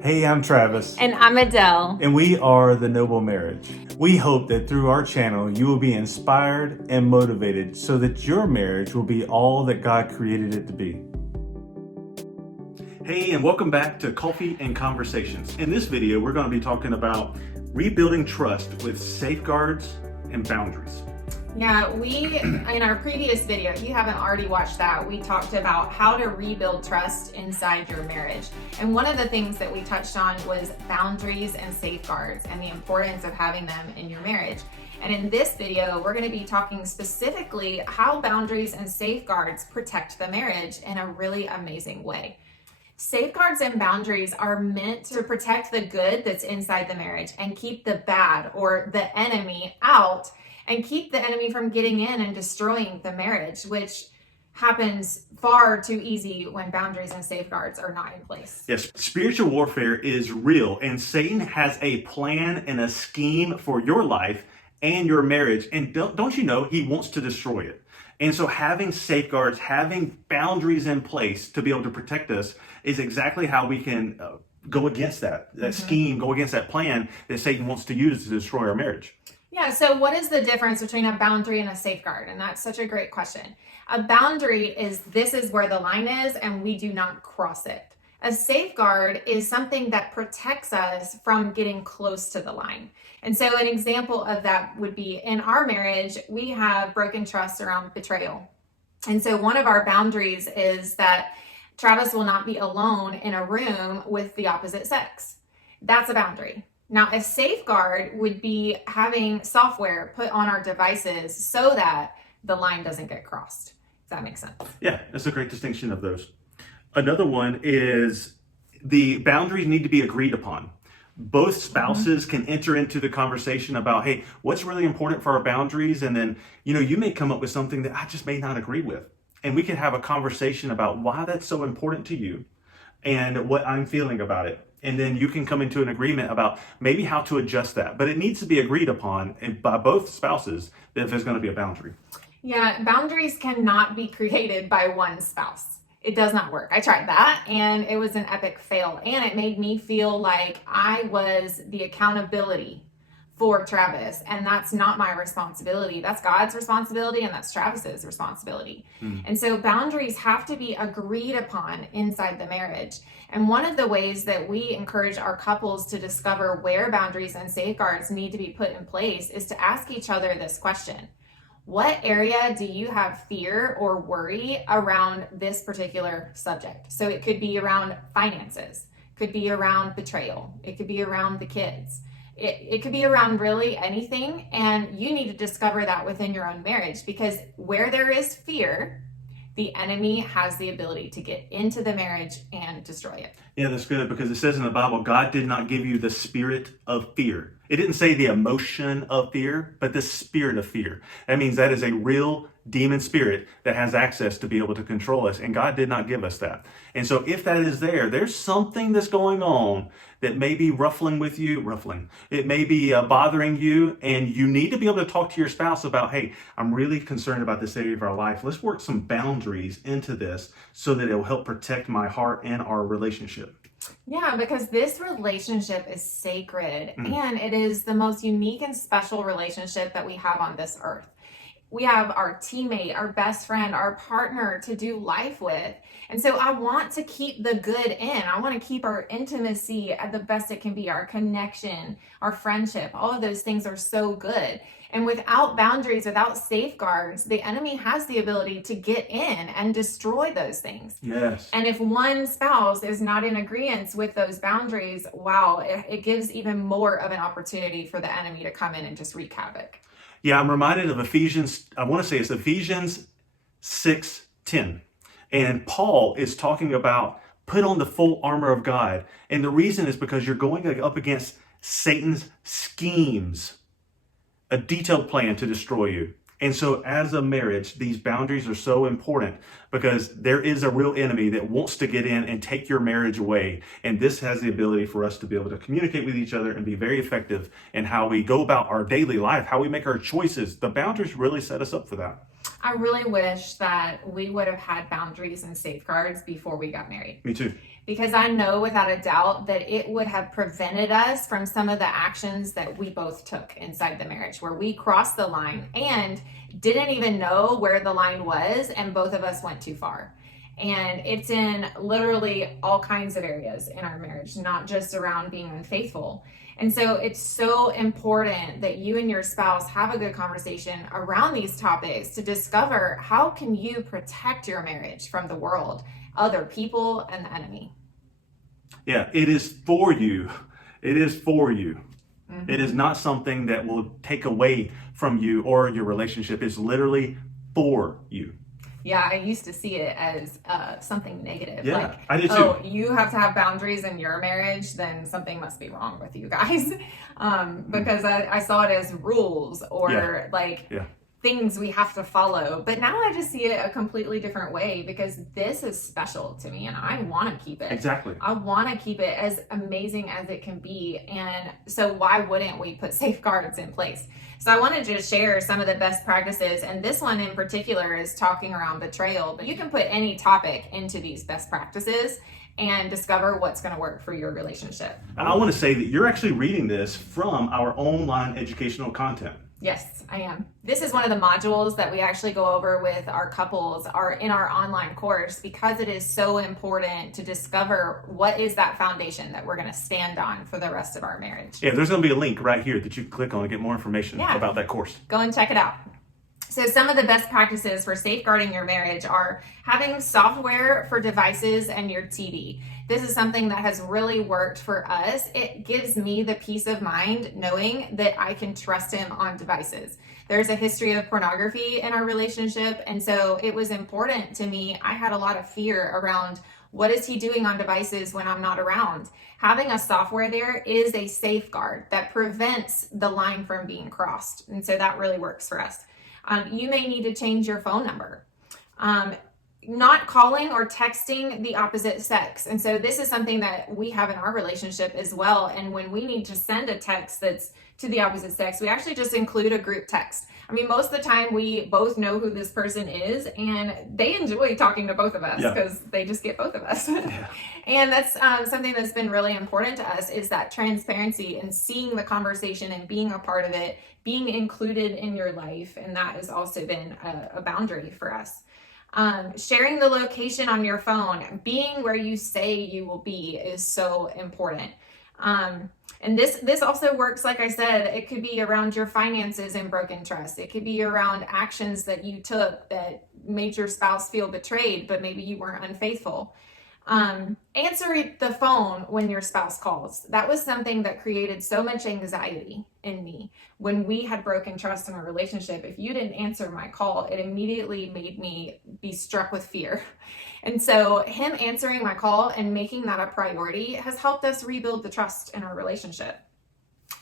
Hey, I'm Travis. And I'm Adele. And we are The Noble Marriage. We hope that through our channel, you will be inspired and motivated so that your marriage will be all that God created it to be. Hey, and welcome back to Coffee and Conversations. In this video, we're going to be talking about rebuilding trust with safeguards and boundaries. Yeah, in our previous video, if you haven't already watched that, we talked about how to rebuild trust inside your marriage. And one of the things that we touched on was boundaries and safeguards and the importance of having them in your marriage. And in this video, we're going to be talking specifically how boundaries and safeguards protect the marriage in a really amazing way. Safeguards and boundaries are meant to protect the good that's inside the marriage and keep the bad or the enemy out, and keep the enemy from getting in and destroying the marriage, which happens far too easy when boundaries and safeguards are not in place. Yes, spiritual warfare is real, and Satan has a plan and a scheme for your life and your marriage. And don't you know, he wants to destroy it. And so having safeguards, having boundaries in place to be able to protect us is exactly how we can go against that scheme, go against that plan that Satan wants to use to destroy our marriage. Yeah, so what is the difference between a boundary and a safeguard? And that's such a great question. A boundary is this is where the line is and we do not cross it. A safeguard is something that protects us from getting close to the line. And so an example of that would be in our marriage, we have broken trust around betrayal. And so one of our boundaries is that Travis will not be alone in a room with the opposite sex. That's a boundary. Now, a safeguard would be having software put on our devices so that the line doesn't get crossed. Does that make sense? Yeah, that's a great distinction of those. Another one is the boundaries need to be agreed upon. Both spouses can enter into the conversation about, hey, what's really important for our boundaries? And then, you may come up with something that I just may not agree with. And we can have a conversation about why that's so important to you and what I'm feeling about it. And then you can come into an agreement about maybe how to adjust that. But it needs to be agreed upon by both spouses that if there's going to be a boundary. Yeah, boundaries cannot be created by one spouse. It does not work. I tried that and it was an epic fail. And it made me feel like I was the accountability for Travis. And that's not my responsibility. That's God's responsibility and that's Travis's responsibility. And so boundaries have to be agreed upon inside the marriage. And one of the ways that we encourage our couples to discover where boundaries and safeguards need to be put in place is to ask each other this question. What area do you have fear or worry around this particular subject? So it could be around finances, could be around betrayal, it could be around the kids. It could be around really anything, and you need to discover that within your own marriage, because where there is fear, the enemy has the ability to get into the marriage and destroy it. Yeah, that's good, because it says in the Bible, God did not give you the spirit of fear. It didn't say the emotion of fear, but the spirit of fear. That means that is a real demon spirit that has access to be able to control us. And God did not give us that. And so if that is there, there's something that's going on that may be It may be bothering you. And you need to be able to talk to your spouse about, hey, I'm really concerned about this area of our life. Let's work some boundaries into this so that it will help protect my heart and our relationship. Yeah, because this relationship is sacred and it is the most unique and special relationship that we have on this earth. We have our teammate, our best friend, our partner to do life with. And so I want to keep the good in. I want to keep our intimacy at the best it can be, our connection, our friendship. All of those things are so good. And without boundaries, without safeguards, the enemy has the ability to get in and destroy those things. Yes. And if one spouse is not in agreement with those boundaries, wow, it gives even more of an opportunity for the enemy to come in and just wreak havoc. Yeah, I'm reminded of Ephesians 6:10. And Paul is talking about put on the full armor of God. And the reason is because you're going up against Satan's schemes, a detailed plan to destroy you. And so as a marriage, these boundaries are so important because there is a real enemy that wants to get in and take your marriage away. And this has the ability for us to be able to communicate with each other and be very effective in how we go about our daily life, how we make our choices. The boundaries really set us up for that. I really wish that we would have had boundaries and safeguards before we got married. Me too. Because I know without a doubt that it would have prevented us from some of the actions that we both took inside the marriage, where we crossed the line and didn't even know where the line was, and both of us went too far. And it's in literally all kinds of areas in our marriage, not just around being unfaithful. And so it's so important that you and your spouse have a good conversation around these topics to discover how can you protect your marriage from the world, other people, and the enemy. Yeah, it is for you. It is for you. It is not something that will take away from you or your relationship. It's literally for you. Yeah, I used to see it as something negative. Yeah, like, I did too. Oh, you have to have boundaries in your marriage, then something must be wrong with you guys. Because I saw it as rules or things we have to follow. But now I just see it a completely different way, because this is special to me and I want to keep it. Exactly. I want to keep it as amazing as it can be. And so why wouldn't we put safeguards in place? So I wanted to share some of the best practices. And this one in particular is talking around betrayal. But you can put any topic into these best practices and discover what's going to work for your relationship. I want to say that you're actually reading this from our online educational content. Yes, I am. This is one of the modules that we actually go over with our couples in our online course, because it is so important to discover what is that foundation that we're going to stand on for the rest of our marriage. Yeah, there's going to be a link right here that you can click on to get more information about that course. Go and check it out. So some of the best practices for safeguarding your marriage are having software for devices and your TV. This is something that has really worked for us. It gives me the peace of mind knowing that I can trust him on devices. There's a history of pornography in our relationship, and so it was important to me. I had a lot of fear around what is he doing on devices when I'm not around. Having a software there is a safeguard that prevents the line from being crossed, and so that really works for us. You may need to change your phone number. Not calling or texting the opposite sex. And so this is something that we have in our relationship as well. And when we need to send a text that's to the opposite sex, we actually just include a group text. I mean, most of the time we both know who this person is, and they enjoy talking to both of us because they just get both of us. And that's something that's been really important to us, is that transparency and seeing the conversation and being a part of it, being included in your life. And that has also been a boundary for us. Sharing the location on your phone, being where you say you will be, is so important. And this also works, like I said, it could be around your finances and broken trust. It could be around actions that you took that made your spouse feel betrayed, but maybe you weren't unfaithful. Answer the phone when your spouse calls. That was something that created so much anxiety in me when we had broken trust in our relationship. If you didn't answer my call, it immediately made me be struck with fear. And so him answering my call and making that a priority has helped us rebuild the trust in our relationship.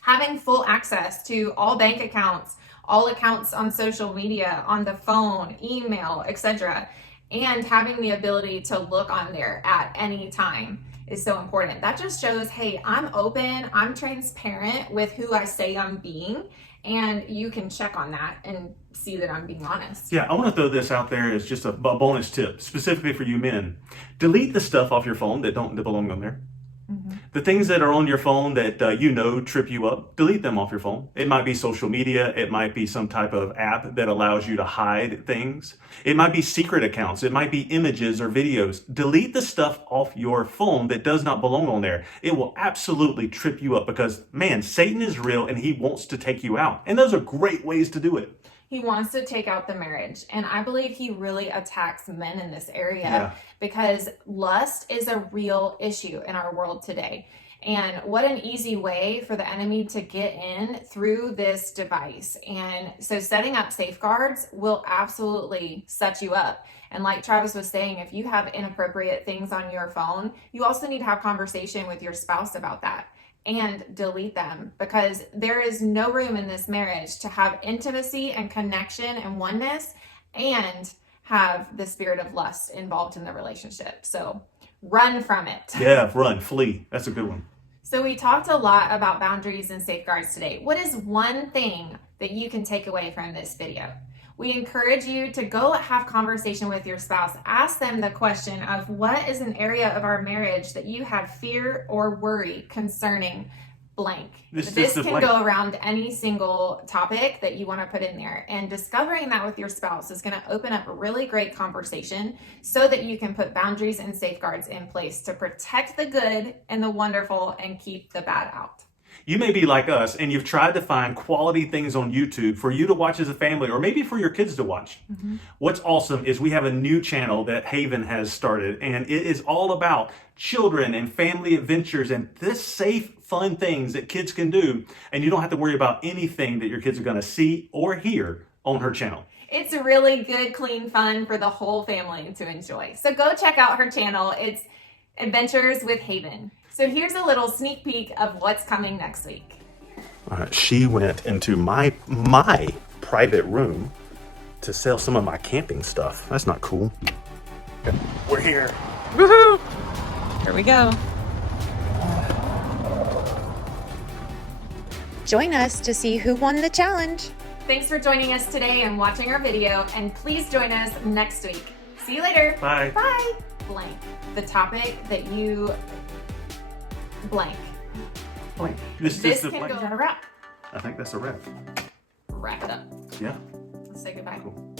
Having full access to all bank accounts, all accounts on social media, on the phone, email, etc., and having the ability to look on there at any time is so important. That just shows, hey, I'm open, I'm transparent with who I say I'm being, and you can check on that and see that I'm being honest. Yeah, I want to throw this out there as just a bonus tip, specifically for you men. Delete the stuff off your phone that don't belong on there. The things that are on your phone that trip you up, delete them off your phone. It might be social media. It might be some type of app that allows you to hide things. It might be secret accounts. It might be images or videos. Delete the stuff off your phone that does not belong on there. It will absolutely trip you up, because, man, Satan is real and he wants to take you out. And those are great ways to do it. He wants to take out the marriage. And I believe he really attacks men in this area because lust is a real issue in our world today. And what an easy way for the enemy to get in through this device. And so setting up safeguards will absolutely set you up. And like Travis was saying, if you have inappropriate things on your phone, you also need to have conversation with your spouse about that and delete them, because there is no room in this marriage to have intimacy and connection and oneness and have the spirit of lust involved in the relationship. So run from it. Yeah, run, flee. That's a good one. So we talked a lot about boundaries and safeguards today. What is one thing that you can take away from this video? We encourage you to go have conversation with your spouse. Ask them the question of what is an area of our marriage that you have fear or worry concerning blank. This can go around any single topic that you want to put in there. And discovering that with your spouse is going to open up a really great conversation so that you can put boundaries and safeguards in place to protect the good and the wonderful and keep the bad out. You may be like us and you've tried to find quality things on YouTube for you to watch as a family or maybe for your kids to watch. What's awesome is we have a new channel that Haven has started, and it is all about children and family adventures and this safe, fun things that kids can do. And you don't have to worry about anything that your kids are going to see or hear on her channel. It's really good, clean fun for the whole family to enjoy. So go check out her channel. It's Adventures with Haven. So here's a little sneak peek of what's coming next week. She went into my private room to sell some of my camping stuff. That's not cool. We're here. Woohoo! Here we go. Join us to see who won the challenge. Thanks for joining us today and watching our video, and please join us next week. See you later. Bye. Bye. Blank. The topic that you blank. Blank. This is can blank. go to wrap. I think that's a wrap. Wrap it up. Yeah. Let's say goodbye. Cool.